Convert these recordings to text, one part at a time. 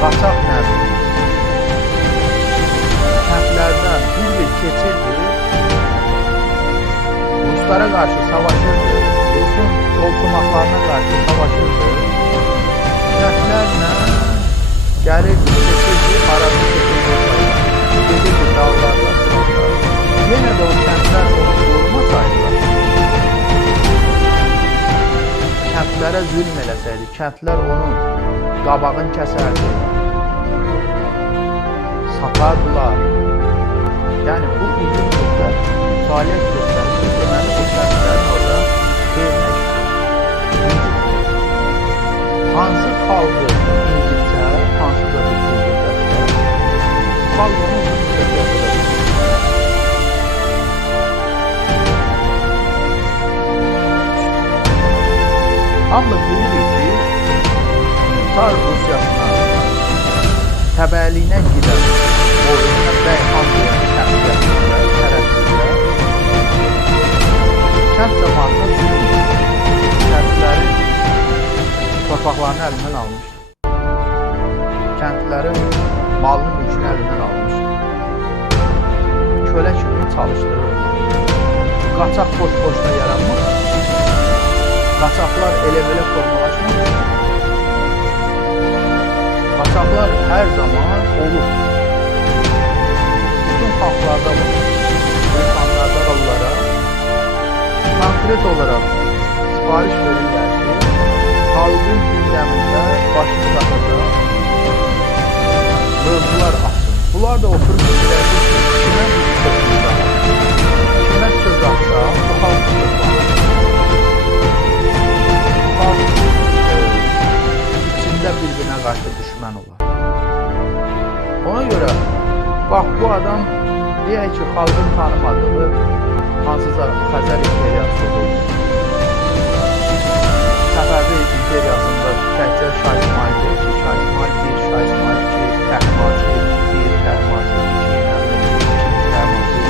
qaçaq nəbi kəndlərdən bir keçirdi, Ruslara qarşı savaşırdı, Rusun qolçomaqlarına qarşı savaşırdı, kəndlərlə gəlirdi, keçirdi, arası keçirdi o sayılar, gedirdi dağlarda, suranda. Yenə də o kəndlər onu qorumasaydılar, kəndlərə zülm eləsəydi, kəndlər onun qabağın kəsərdi, satardılar. Yəni bu uzun müddət fəaliyyət göstərdi. Deməli bu kəndlərin orada xeyrinə işləyir. Hansı xalqı incitsə, hansısa bir quldur dəstə, xalq onu uzun müddət yaşadır. Hamı bilirik ki, Çar Rusiyasına təbəliyinə gidən orada Bəyxan deyən şəxsiyyətində, şərəfsizdə kənd cəmaatına zülm kəndlərin torpaqlarını əlindən almışdı. Kəndlərin malını, mülkünü əlindən almışdı. Kölə kimi çalışdırırdı. Qaçaq boş-boşuna yaranmaz. Qaçaqlar elə-belə formalaşmamış. Qaçaqlar hər zaman olur. Bütün xalqlarda var. İnsanlarda onlara konkret olaraq sipariş verirlər ki, xalqın gündəmində başını qatacaq mövzular açsın. Bunlar da oturub bilirlər ki, kimə biz topluyacaq, kimə söz açsa, bu xalq toplanır. Bu xalq içində bir-birinə qarşı düşmən olar. Ona görə, bax bu adam deyək ki, xalqın tanımadığı hansısa Xəzər imperiyası oldu. Səfəvi imperiyasında təkcə Şah İsmail deyil ki, Şah İsmail 1, Şah İsmail 2, Təhmasib 1, Təhmasib 2, Təhmasib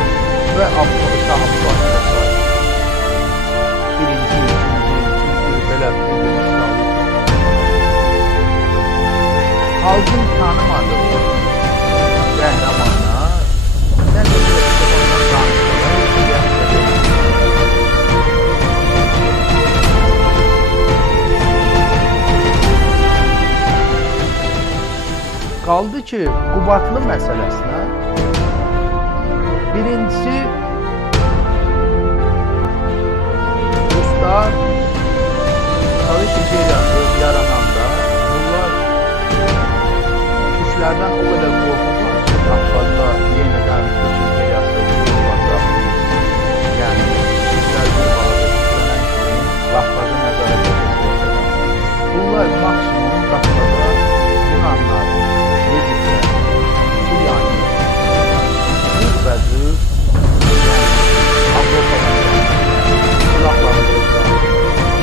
və Şah Abbasi və s. Birinci, ikinci, üçüncü, belə bir-birini sıralıydı. Xalqın tanımadığı qəhrəmana nə qədər ondan danışmalar qaldı ki, Qubadlı məsələsinə birincisi Ruslar Sovet İmperiyası yarananda bunlar Türklərdən o qədər qorxurlar ki, Qafqazda yenidən Türk İmperiyası olacaq. Yəni Türklər bir balada güclənən kimi Qafqazı nəzarətə keçirəcəklər. Bunlar maksimum Qafqaza Yunanlar, Yezidlər, Süryanilər, cürbəcür, Avropadan silahlandırıcılar,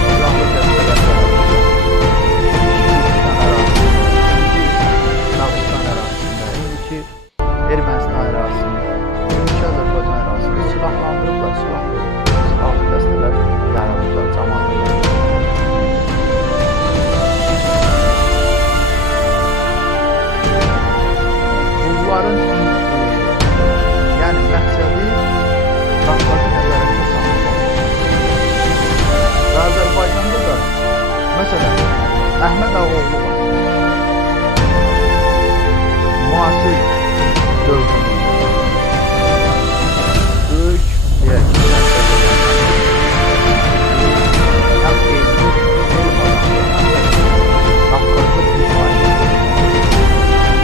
silahlı dəstələr yaratırlar. Gürcistan ərazisində, Dağıstan ərazisində, indiki Ermənistan ərazisində, indiki Azərbaycan ərazisində silahlandırıblar, silahlı dəstələr yaradıblar, cəmaatlar. Bunların yəni məqsədi Qafqazı nəzarətdə saxlamaq. Və Azərbaycanda da məsələn Əhməd Ağaoğlu var. Müasir dövründə böyük deyək ki, həm elmi, elm adamı, həm də ki, Qafqazda bir fayda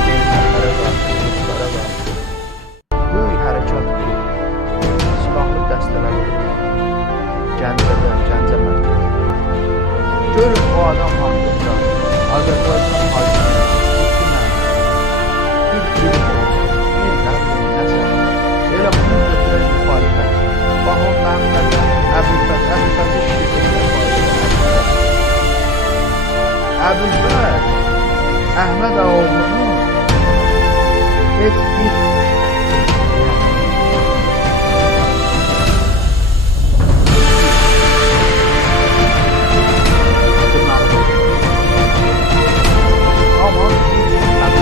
ermənilərə qarşı, Ruslara qarşı böyük hərəkat qurur, silahlı dəstələr qurur, Gəncədə, Gəncə mərkəzində. Görün o adam haqqında Azərbaycan hakimiyyəti ciddi mənada bir film olsun, bir nəsə, elə bunun götürək müxalifət. Bax o Məhəmmədən, Əbülfəzi şirkətlər var idi, Əbülfəz Əhməd Ağaoğlunu heç bir ama bizim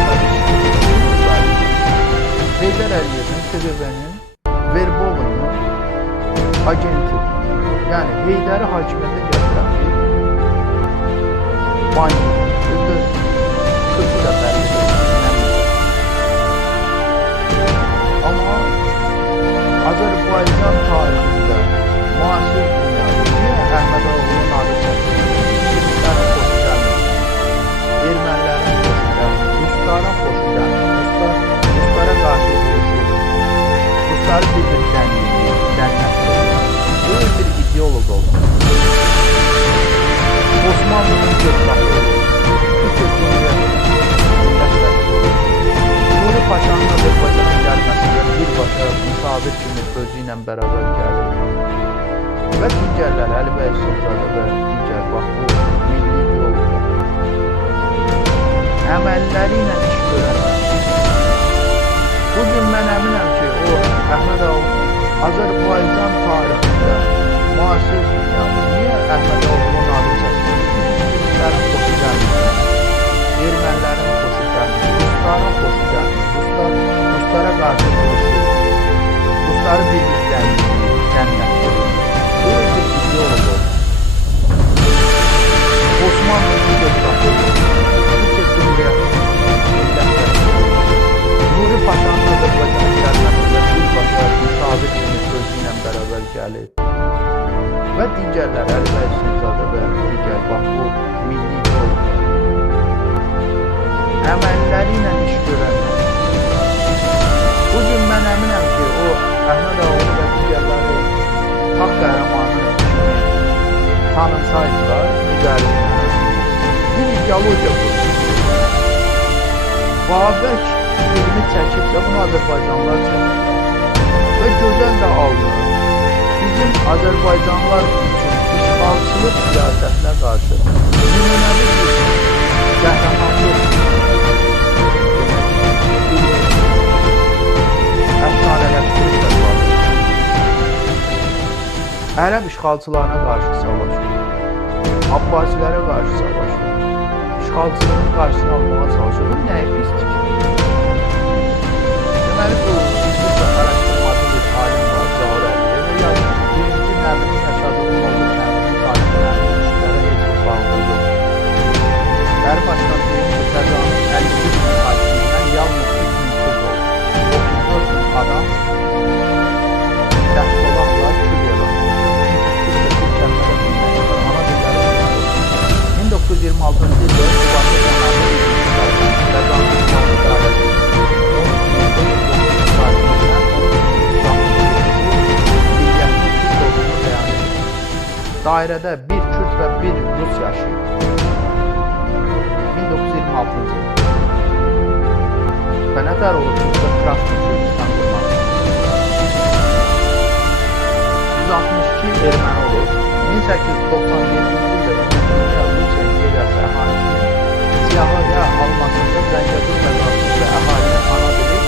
hakimiyyətə gətirən bir banyo. Özü kökü də bəllidir. Amma Azərbaycan tarixində müasir dünyada niyə Əhmədoğlu'nun adı çəkilir? Türklərin xoşu gəlmir, ermənilərin xoşu gəlmir, Rusların xoşu gəlmir, Ruslara qarşı vuruşur, Rusları bir-bir dənlətdirir. Böyük bir ideolog oldu. Osmanlı'nın gökbağı olur, Türkiye Cumhuriyeti'nin millət vəkili olur. Nuri Paşa'nın Azərbaycana gəlməsində birbaşa misafir kimi özü ilə bərabər gəlir. Və digərlər, Əli bəy Sultanzadə və digər, bax bu milli ideologlar əməlləri ilə iş görənlər. Bugün mən əminəm ki, o Əhmədoğlu Azərbaycan tarixində müasir dünyada niyə Əhmədoğlu'nun adı çəkilir? Türklərin xoşu gəlmir, ermənilərin xoşu gəlmir, Rusların xoşu gəlmir, Ruslara qarşı vuruşur, Rusları bir-bir dənlətdirir. Böyük bir ideolog oldu. Osmanlı'nın gökbağı olur, Türkiye Cumhuriyeti'nin millət vəkili olur. Nuri Paşa'nın Azərbaycana gəlməsində birbaşa misafir kimi özü ilə bərabər gəlir. Və digərlər, Əli bəy Sultanzadə və digər, bax bu milli ideologlar əməlləri ilə iş görənlər. Bugün mən əminəm ki, o Əhmədoğlu və digərləri haqq qəhrəmanı kimi tanınsaydılar, üzərindən bir ideologiya qurdu. Babək filmi çəkibsə, bunu Azərbaycanlılar çəkiblər və gözəl də alınır. Bizim Azərbaycanlılar üçün işğalçılıq siyasətinə qarşı nümunəvi bir qəhrəmanlıq əfsanələşdirib var. Ərəb işğalçılarına qarşı savaşır, Abbasilərə qarşı savaşır, işğalçılığın qarşısını almağa çalışır. Bu nəyə pisdir ki? Deməli, bu araşdırmacı bir alim var, Zaur Əliyev və yazır ki, birinci Nəbinin yaşadığı Molla kəndinin sakinlərinin işlərə heç bir bağlı yox. Qərb başdan deyim ki, Qəzanın 51 min sakinindən yalnız 3 min kürd olur. 34 min adam dəhtolaqla kürd elan edir. Çünki kürd də bir kəlmə də bilməkdir. Ana dilləri olur. 1926-cı ildə Şubatlı cənabı Qəzanın İslamlı dairəsinin 13.590 sakinindən 13.367 kürd olduğunu bəyan edir. Dairədə bir kürd və bir rus yaşayır. 1926-cı il. Və nətər olur ki, burada Krasnı Kürdistan qurmaq? 162 erməni olur. 1897-ci ildə Dünya Rusiya İmperiyası əhalisinin siyahıya almasında Zəngəzur qəzası ilə əhalinin ana dili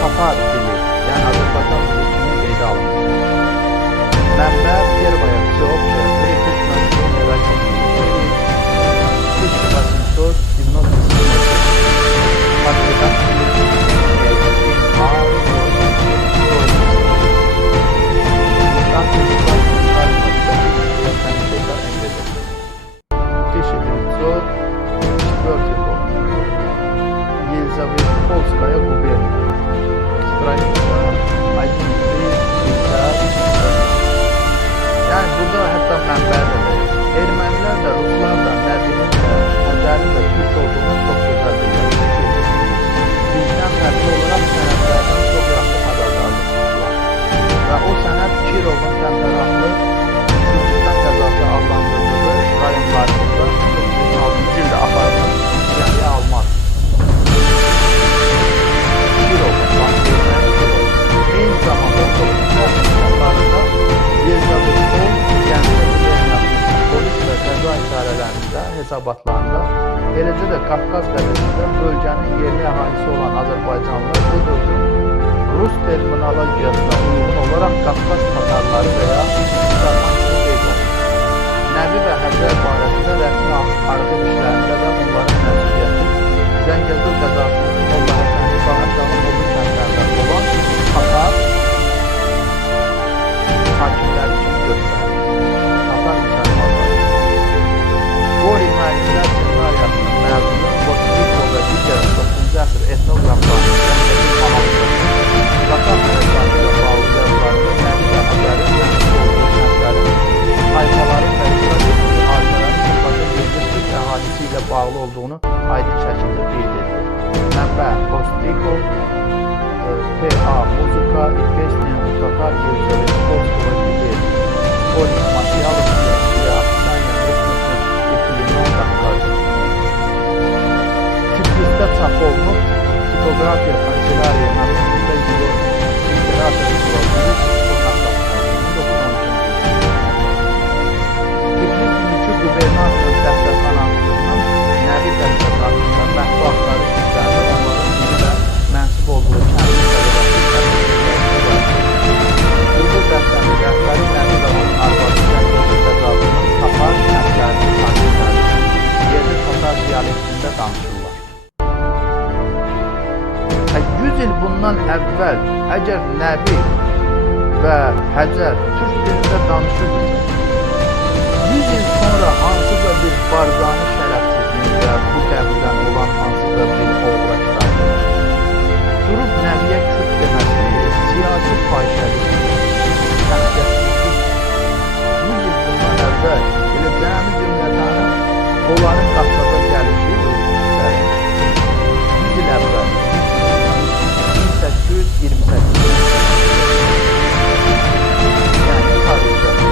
Tatar dili, yəni Azərbaycan dili kimi qeydə alınmışdır. Mənbə Первая всеобщая приписная Российской империи 1904 Елизаветпольская губерния. Страница 1.3.50. Yani burada hatta mənbəyə də verir. Ermənilər də, Ruslar da, Nəbinin də, Həzərin də Türk olduğunu çox gözəl bilirlər. Çünki bizdən fərqli olaraq sənədlərdən çox yaxşı xəbərdarlıq tutdular. Və o sənəd Kirovun təmtəraqlı Kürdistan qəzası adlandırdığı rayonlarımızda 1926-cı ildə aparılmış siyahıya almaz. Kirovun, bax, erməni Kirov. Eyni zamanda 19-cu əsrin sonlarında Yelizaveta Gəncə Guberniyasının polis və qəza idarələrində hesabatlarında, eləcə də Qafqaz qəzetində bölgənin yerli əhalisi olan Azərbaycanlılar bu dövrün Rus terminologiyasına uyğun olaraq Qafqaz tatarları və ya Müsəlman kimi qeyd olunur. Nəbi və Həzər barəsində rəsmi arxiv işlərində də onların məsuliyyəti Zəngəzur qəzasının Molla Həsənli və aşağı Molla kəndlərində olan Tatar sakinləri kimi göstərir. Tatar müsəlman olduğunu aydın şəkildə qeyd edilir. Mənbə Postiko, PA Muzika и песня у татар Елизаветинского губернии. Сборник материалов для описания местностных и племен Кавказа. Tiflis'te çap olunub, tipografiya kanselariya məmləkətində imperator Tiflis mülkü qubernatorun dəftərxanasının nəvi dəftərxanasında mətbu axtarış işlərində onların biri və mənsub olduğu kəndli bu dəftərin rəhbəri nəvi və onun arvadı Zəngəzur qəzasının Tatar kəndlərinin sakinləri yerli Tatar dialektində danışırlar. 100 il bundan əvvəl əgər Nəbi və Həcər türk dilində danışırdısa, 100 il sonra hansısa bir barzani şərəfsizliyin və bu qəbildən olan hansısa bir oğraşlardır. Durub Nəbiyə Kürt deməsi siyasi fahişəlik, şəxsiyyətsizlik. 100 il bundan əvvəl elə cəmi cümlətanı onların qapıda gəlişi 100 il əvvəl 1828 yani Çar Rusiyası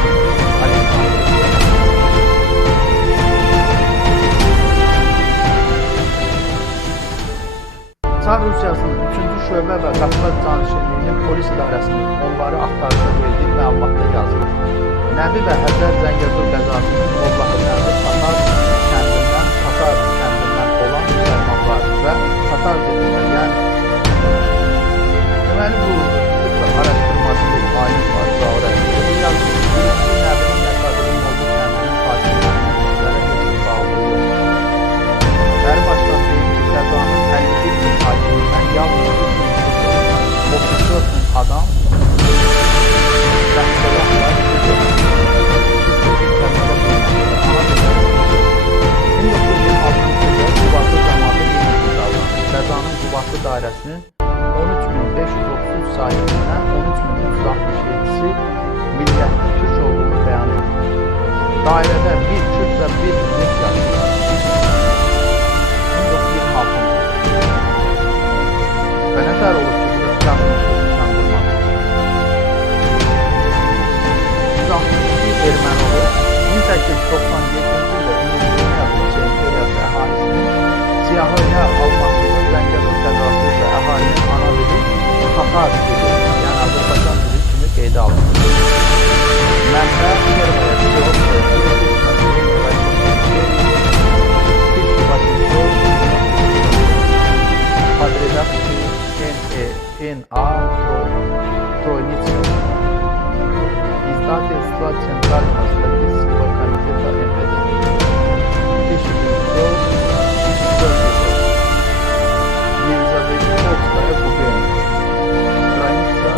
Çar Rusiyasının 3-cü şöbə və Qafqaz Canişinliyinin polis idarəsinin onları axtarışa verdiyi məlumatda yazılır. Nəbi və Həcər Zəngəzur qəzasının Molla Həsəndi Tatar kəndindən olan müsəlmanlar və Tatar dilində, yəni deməli bu araşdırmacı bir alim var, Zaurəli. Bu yazır ki, birinci Nəbinin yaşadığı Mollu kəndinin sakinlərinin işlərə heç bir bağlılığı yoxdur. Bəri başdan deyim ki, qəzanın 51 min sakinindən yalnız 3 min Türk olur. 34 min adam Bəhsolaqla Türkçə bir kəlmədə bilməkdir. Ana dilləri Türkçə. 1926-cı ildə Qubadlı cəmaatı yeni qızarlar. Qəzanın Qubadlı dairəsinin 13.533 sakinindən 13.367'si milliyyətli Türk olduğunu bəyan edir. Dairədə bir Kürt və bir Rus yaşayır. 1926-cı və nətər olub ki, burada Türkistan qurmaq? 162 erməni olub, 1897-ci ildə Ümumdünya Rusiya İmperiyası əhalisinin siyahıya almasını Zəngəzur qəzası və əhalinin ana dili Tatar dili, yəni Azərbaycan dili kimi qeydə alınır. Mənbə Pervaya Georgiya, Podredaktiv N.A. Troynicko. Издательство Центрального статистического комитета МВД. 1904 Елизаветинская губерния. Страница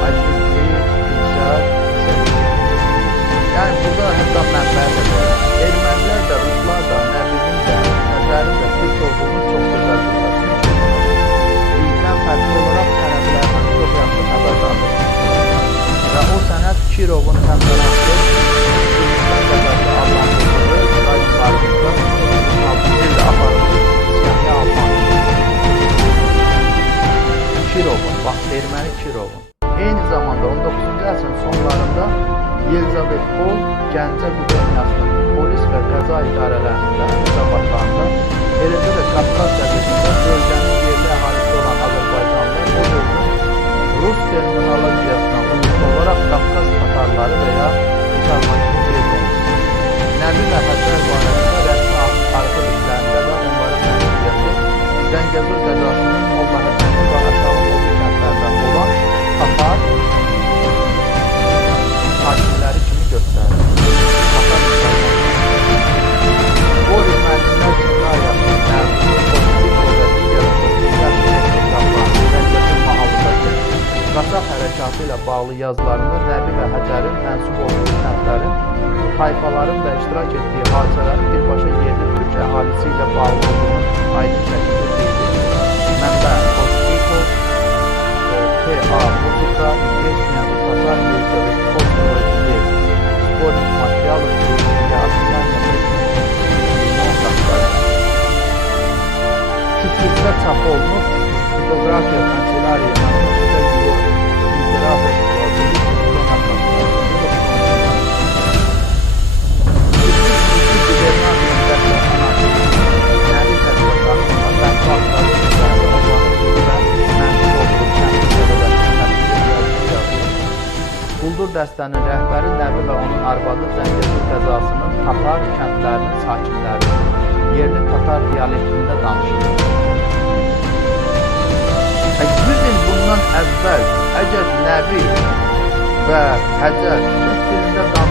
1357. Yani burada hətta mənbəyə də verir. Ermənilər də, Ruslar da, Nəbinin də, Həzərin də Türk olduğunu çox gözəl bilirlər. Çünki bizdən fərqli olaraq sənədlərdən çox yaxşı xəbərdardır. Və o sənəd Kirovun təmtəratı Türkistan qəzası adlandırdığı rayonlarımızda 1926-cı ildə aparılır siyahıya almaq. Kirovun, bax, erməni Kirovun. Eyni zamanda 19-cu əsrin sonlarında Yelizavetpol, Gəncə quberniyasının polis və qəza idarələrində, müsabatlarında, eləcə də Qafqaz qəzetində bölgənin yerli əhalisi olan Azərbaycanlılar o dövrün Rus terminologiyasına uyğun olaraq Qafqaz Tatarları və ya müsəlmançını deyirlər. Nəbi və Həcər barəsində rəsmi arxив işlərində də onların məsuliyyəti Zəngəzur qəzasının Molla Həsəndi və aşağı Mollu kəndlərdən olan Tatar sakinləri kimi göstərir. Tatar müsəlmanlar. Boris müəllimlər ssenariyasının məzunu Postiko və digər 9-cu əsrin etnograflarının Zəngəzur mahallındakı qaçaq hərəkatı ilə bağlı yazılarında Nəbi və Həcərin mənsub olduğu kəndlərin, tayfaların və iştirak etdiyi hadisələrin birbaşa yerli Türk əhalisi ilə bağlı olduğunu aydın şəkildə qeyd edir. Mənbə Postiko, PA Muzika и песня у татар Елизаветинского губернии. Сборник материалов для описания местности и племен Кавказа. dəstənin rəhbəri Nəbi və onun arvadı Zəngəzur qəzasının Tatar kəndlərinin sakinləridir. Yerli Tatar dialektində danışılır. 100 il bundan əvvəl əgər Nəbi və Həcər türk dilində danışılır,